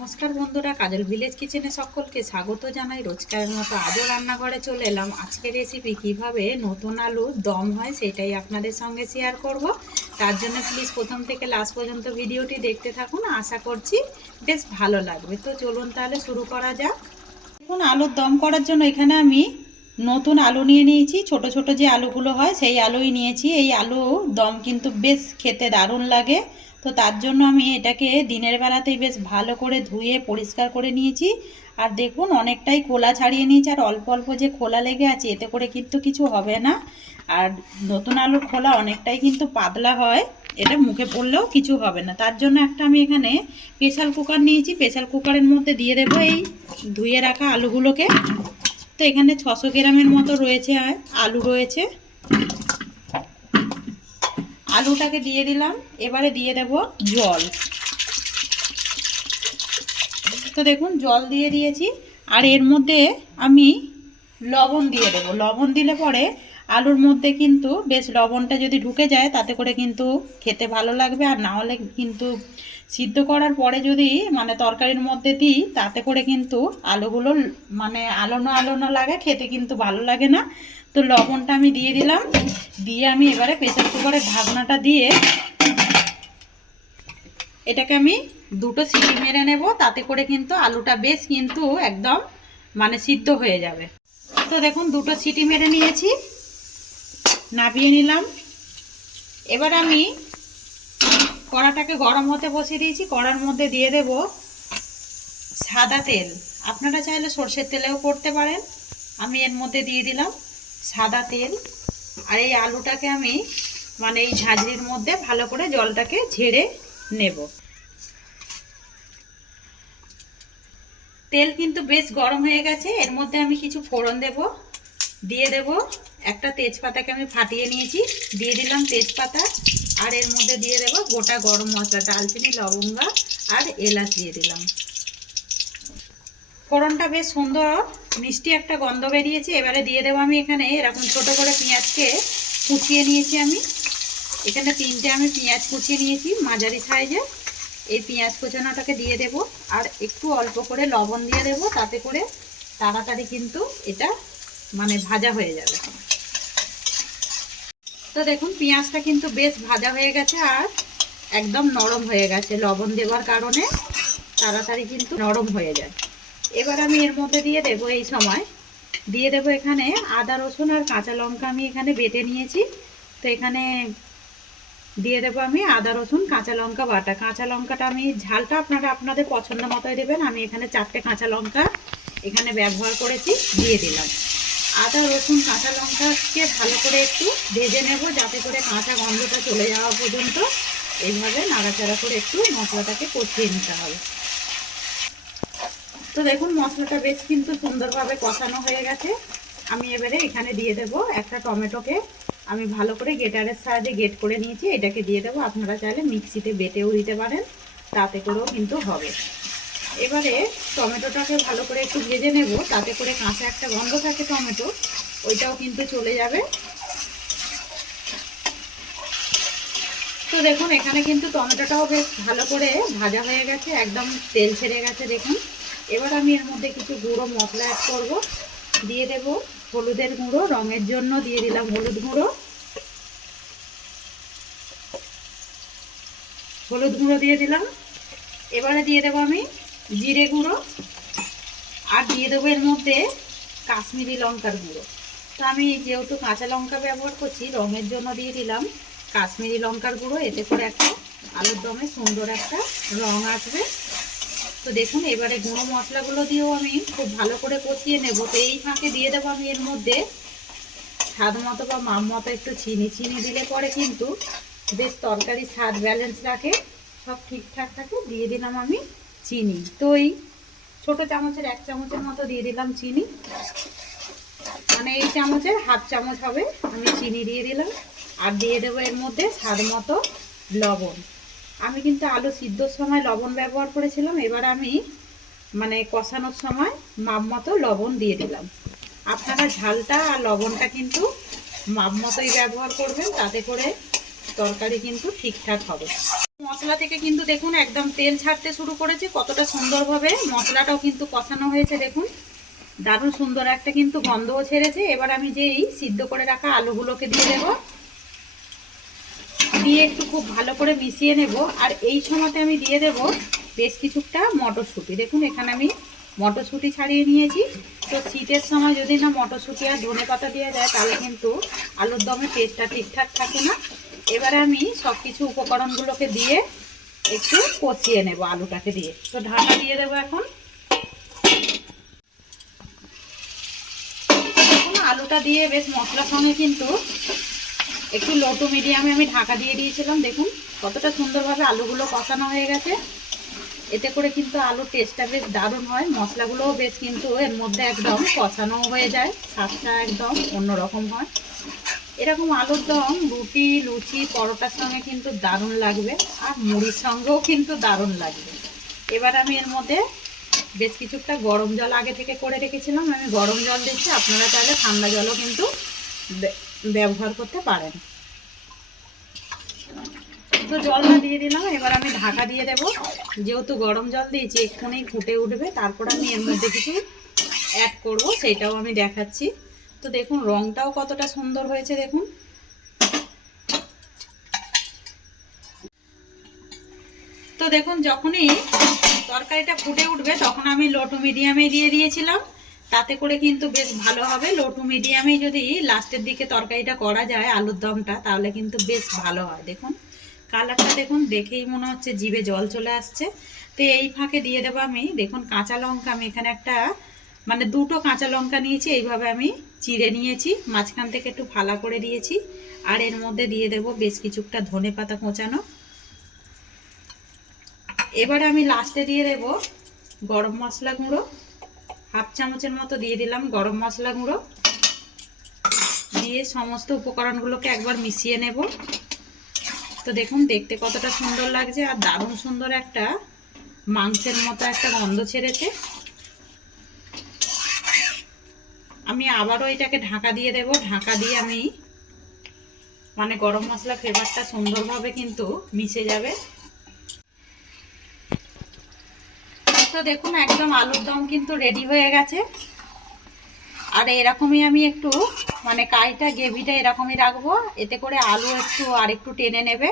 নমস্কার বন্ধুরা, কাজল ভিলেজ কিচেনে সকলকে স্বাগত জানাই। রোজকারের মতো আজও রান্নাঘরে চলে এলাম। আজকের রেসিপি কিভাবে নতুন আলুর দম হয় সেটাই আপনাদের সঙ্গে শেয়ার করব। তার জন্য প্লিজ প্রথম থেকে লাস্ট পর্যন্ত ভিডিওটি দেখতে থাকুন, আশা করছি বেশ ভালো লাগবে। তো চলুন তাহলে শুরু করা যাক। দেখুন, আলুর দম করার জন্য এখানে আমি নতুন আলু নিয়ে নিয়েছি। ছোট ছোট যে আলুগুলো হয় সেই আলুই নিয়েছি। এই আলু দম কিন্তু বেশ খেতে দারুণ লাগে। তো তার জন্য আমি এটাকে দিনের বেলাতেই বেশ ভালো করে ধুয়ে পরিষ্কার করে নিয়েছি। আর দেখুন, অনেকটাই খোলা ছাড়িয়ে নিয়েছি। আর অল্প অল্প যে খোলা লেগে আছে এতে করে কিন্তু কিছু হবে না। আর নতুন আলুর খোলা অনেকটাই কিন্তু পাতলা হয়, এটা মুখে পড়লেও কিছু হবে না। তার জন্য একটা আমি এখানে প্রেসার কুকার নিয়েছি। প্রেসার কুকারের মধ্যে দিয়ে দেবো এই ধুয়ে রাখা আলুগুলোকে। তো এখানে 600 গ্রামের মতো রয়েছে আলু রয়েছে। আলুটাকে দিয়ে দিলাম। এবারে দিয়ে দেব জল। তো দেখুন, জল দিয়ে দিয়েছি। আর এর মধ্যে আমি লবণ দিয়ে দেব। লবণ দিলে পরে আলুর মধ্যে কিন্তু বেশ লবণটা যদি ঢুকে যায় তাতে করে কিন্তু খেতে ভালো লাগবে। আর না হলে কিন্তু সিদ্ধ করার পরে যদি তরকারির মধ্যে দিই তাতে করে কিন্তু আলুগুলো আলোনা আলোনা লাগে, খেতে কিন্তু ভালো লাগে না। তো লবণটা আমি দিয়ে দিলাম। দিয়ে আমি এবারে প্রেসার কুকারের ঢাকনাটা দিয়ে এটাকে আমি 2টো সিটি মেরে নেব। তাতে করে কিন্তু আলুটা বেশ কিন্তু একদম সিদ্ধ হয়ে যাবে। তো দেখুন, 2টো সিটি মেরে নিয়েছি, নামিয়ে নিলাম। এবার আমি কড়াটাকে গরম হতে বসিয়ে দিয়েছি। কড়ার মধ্যে দিয়ে দেব সাদা তেল। আপনারা চাইলে সরষের তেলেও করতে পারেন। আমি এর মধ্যে দিয়ে দিলাম সাদা তেল। আর এই আলুটাকে আমি এই ঝাঁঝরির মধ্যে ভালো করে জলটাকে ঝেড়ে নেব। তেল কিন্তু বেশ গরম হয়ে গেছে। এর মধ্যে আমি কিছু ফোড়ন দেব। দিয়ে দেব একটা তেজপাতাকে আমি ফাটিয়ে নিয়েছি, দিয়ে দিলাম তেজপাতা। আর এর মধ্যে দিয়ে দেব গোটা গরম মশলা, দালচিনি, লবঙ্গ আর এলাচ দিয়ে দিলাম। ফোড়নটা বেশ সুন্দর মিষ্টি একটা গন্ধ বেরিয়েছে। এবারে দিয়ে দেবো আমি এখানে এরকম ছোট করে পেঁয়াজকে কুচিয়ে নিয়েছি। আমি এখানে 3টে আমি পেঁয়াজ কুচিয়ে নিয়েছি মাঝারি সাইজে। এই পেঁয়াজ কুচানোটাকে দিয়ে দেব। আর একটু অল্প করে লবণ দিয়ে দেব, তাতে করে তাড়াতাড়ি কিন্তু এটা ভাজা হয়ে যাবে। তো দেখুন, পেঁয়াজটা কিন্তু বেশ ভাজা হয়ে গেছে আর একদম নরম হয়ে গেছে। লবণ দেওয়ার কারণে তাড়াতাড়ি কিন্তু নরম হয়ে যায়। এবার আমি এর মধ্যে দিয়ে দেব, এই সময় দিয়ে দেব এখানে আদা রসুন আর কাঁচা লঙ্কা আমি এখানে বেটে নিয়েছি। তো এখানে দিয়ে দেবো আমি আদা রসুন কাঁচা লঙ্কা বাটা। কাঁচা লঙ্কাটা আমি ঝালটা আপনারা আপনাদের পছন্দ মতোই দেবেন। আমি এখানে 4টে কাঁচা লঙ্কা এখানে ব্যবহার করেছি, দিয়ে দিলাম। আদা রসুন কাঁচা লঙ্কাকে ভালো করে একটু ভেজে নেব, যাতে করে কাঁচা গন্ধটা চলে যাওয়া পর্যন্ত এইভাবে নাড়াচাড়া করে একটু মশলাটাকে কষিয়ে নিতে হবে। তো দেখুন, মশলাটা বেশ কিন্তু সুন্দরভাবে কষানো হয়ে গেছে। আমি এবারে এখানে দিয়ে দেব একটা টমেটোকে আমি ভালো করে গ্রেটারের সাহায্যে গ্রেট করে নিয়েছি। এটাকে দিয়ে দেবো। আপনারা চাইলে মিক্সিতে বেটেও দিতে পারেন, তাতে করেও কিন্তু হবে। এবারে টমেটোটাকে ভালো করে একটু ভেজে নেব, তাতে করে কাঁচা একটা গন্ধ থাকে টমেটো, ওইটাও কিন্তু চলে যাবে। তো দেখুন, এখানে কিন্তু টমেটোটাও বেশ ভালো করে ভাজা হয়ে গেছে, একদম তেল ছেড়ে গেছে দেখুন। এবার আমি এর মধ্যে কিছু গুঁড়ো মশলা অ্যাড করব। দিয়ে দেব হলুদের গুঁড়ো, রঙের জন্য দিয়ে দিলাম হলুদ গুঁড়ো। হলুদ গুঁড়ো দিয়ে দিলাম। এবারে দিয়ে দেবো আমি জিরে গুঁড়ো। আর দিয়ে দেবো এর মধ্যে কাশ্মীরি লঙ্কার গুঁড়ো। তো আমি যেহেতু কাঁচা লঙ্কা ব্যবহার করছি, রঙের জন্য দিয়ে দিলাম কাশ্মীরি লঙ্কার গুঁড়ো। এতে করে একটা আলুর দমে সুন্দর একটা রং আসবে। তো দেখুন, এবারে গুঁড়ো মশলাগুলো দিয়েও আমি খুব ভালো করে কষিয়ে নেব। তো এই ফাঁকে দিয়ে দেবো আমি এর মধ্যে স্বাদ মতো বা মাপ মতো একটু চিনি। চিনি দিলে পরে কিন্তু বেশ তরকারি স্বাদ ব্যালেন্স রাখে, সব ঠিকঠাক থাকে। দিয়ে দিলাম আমি চিনি। তো এই ছোটো চামচের 1 চামচের মতো দিয়ে দিলাম চিনি। এই চামচের হাফ চামচ হবে আমি চিনি দিয়ে দিলাম। আর দিয়ে দেবো এর মধ্যে স্বাদ মতো লবণ। আমি কিন্তু আলু সিদ্ধর সময় লবণ ব্যবহার করেছিলাম। এবার আমি কষানোর সময় মাপ মতো লবণ দিয়ে দিলাম। আপনারা ঝালটা আর লবণটা কিন্তু মাপ মতোই ব্যবহার করবেন, তাতে করে তরকারি কিন্তু ঠিকঠাক হবে। মশলা থেকে কিন্তু দেখুন একদম তেল ছাড়তে শুরু করেছে, কতটা সুন্দরভাবে মশলাটাও কিন্তু কষানো হয়েছে। দেখুন দারুণ সুন্দর একটা কিন্তু গন্ধও ছেড়েছে। এবার আমি যেই সিদ্ধ করে রাখা আলুগুলোকে দিয়ে দেব, দিয়ে একটু খুব ভালো করে মিশিয়ে নেব। আর এই সময়তে আমি দিয়ে দেব বেশ কিছুটা মটরশুঁটি। দেখুন এখানে আমি মটরশুঁটি ছাড়িয়ে নিয়েছি। তো শীতের সময় যদি না মটরশুঁটি আর ধনেপাতা দেওয়া যায় তাহলে কিন্তু আলুর দমের টেস্টটা ঠিকঠাক থাকে না। এবারে আমি সব কিছু উপকরণগুলোকে দিয়ে একটু কষিয়ে নেব আলুটাকে দিয়ে। তো ঢাকা দিয়ে দেবো এখন। দেখুন আলুটা দিয়ে বেশ মশলার সঙ্গে কিন্তু একটু লো টু মিডিয়ামে আমি ঢাকা দিয়ে দিয়েছিলাম। দেখুন কতটা সুন্দরভাবে আলুগুলো কষানো হয়ে গেছে। এতে করে কিন্তু আলুর টেস্টটা বেশ দারুণ হয়, মশলাগুলোও বেশ কিন্তু এর মধ্যে একদম কষানো হয়ে যায়, স্বাদটা একদম অন্যরকম হয়। এরকম আলুর দম রুটি, লুচি, পরোটার সঙ্গে কিন্তু দারুণ লাগবে, আর মুড়ির সঙ্গেও কিন্তু দারুণ লাগবে। এবার আমি এর মধ্যে বেশ কিছুটা গরম জল আগে থেকে করে রেখেছিলাম, আমি গরম জল দিচ্ছি। আপনারা চাইলে ঠান্ডা জলও কিন্তু ব্যবহার করতে পারেন। তো জলটা দিয়ে দিলাম। এবার আমি ঢাকা দিয়ে দেব। যেহেতু গরম জল দিয়েছি এক্ষুনি ফুটে উঠবে, তারপর আমি এর মধ্যে কিছু অ্যাড করব, সেটাও আমি দেখাচ্ছি। তো দেখুন রংটাও কতটা সুন্দর হয়েছে। দেখুন তো দেখুন যখনই তরকারিটা ফুটে উঠবে তখন আমি লো টু মিডিয়ামে দিয়ে দিয়েছিলাম, তাতে করে কিন্তু বেশ ভালো হবে। লো টু মিডিয়ামে যদি লাস্টের দিকে তরকারিটা করা যায় আলুর দমটা, তাহলে কিন্তু বেশ ভালো হয়। দেখুন কালারটা দেখুন, দেখেই মনে হচ্ছে জিভে জল চলে আসছে। তো এই ফাঁকে দিয়ে দেবো আমি, দেখুন কাঁচা লঙ্কা আমি এখানে একটা মানে দুটো কাঁচা লঙ্কা নিয়েছি, এইভাবে আমি চিড়ে নিয়েছি, মাঝখান থেকে একটু ফালা করে দিয়েছি। আর এর মধ্যে দিয়ে দেব বেশ কিছুটা ধনেপাতা কোঁচানো। এবারে আমি লাস্টে দিয়ে দেব গরম মশলা গুঁড়ো, হাফ চামচের মতো দিয়ে দিলাম গরম মশলা গুঁড়ো। দিয়ে সমস্ত উপকরণগুলোকে একবার মিশিয়ে নেব। তো দেখুন দেখতে কতটা সুন্দর লাগছে, আর দারুণ সুন্দর একটা মাংসের মতো একটা গন্ধ ছেড়েছে। আমি আবারও এটাকে ঢাকা দিয়ে দেব। ঢাকা দিয়ে আমি মানে গরম মশলা ফ্লেভারটা সুন্দরভাবে কিন্তু মিশে যাবে। তো দেখুন একদম আলুর দম কিন্তু রেডি হয়ে গেছে। আর এরকমই আমি একটু মানে কাইটা গ্রেভিটা এরকমই রাখবো, এতে করে আলু আর একটু টেনে নেবে।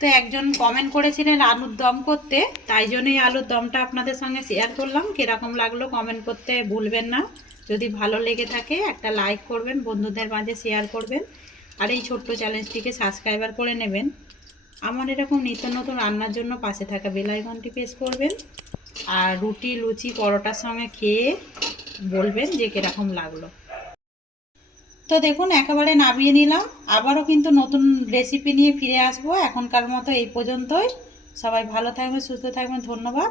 তো একজন কমেন্ট করেছিলেন আলুর দম করতে, তাই জন্যই আলুর দমটা আপনাদের সঙ্গে শেয়ার করলাম। কীরকম লাগলো কমেন্ট করতে ভুলবেন না। যদি ভালো লেগে থাকে একটা লাইক করবেন, বন্ধুদের মাঝে শেয়ার করবেন, আর এই ছোট্ট চ্যানেলটিকে সাবস্ক্রাইবার করে নেবেন। আমার এরকম নিত্য নতুন রান্নার জন্য পাশে থাকা বেল আইকনটি প্রেস করবেন। আর রুটি, লুচি, পরোটার সঙ্গে খেয়ে বলবেন যে কীরকম লাগলো। তো দেখুন একেবারে নামিয়ে নিলাম। আবারও কিন্তু নতুন রেসিপি নিয়ে ফিরে আসবো। এখনকার মতো এই পর্যন্তই। সবাই ভালো থাকবেন, সুস্থ থাকবেন। ধন্যবাদ।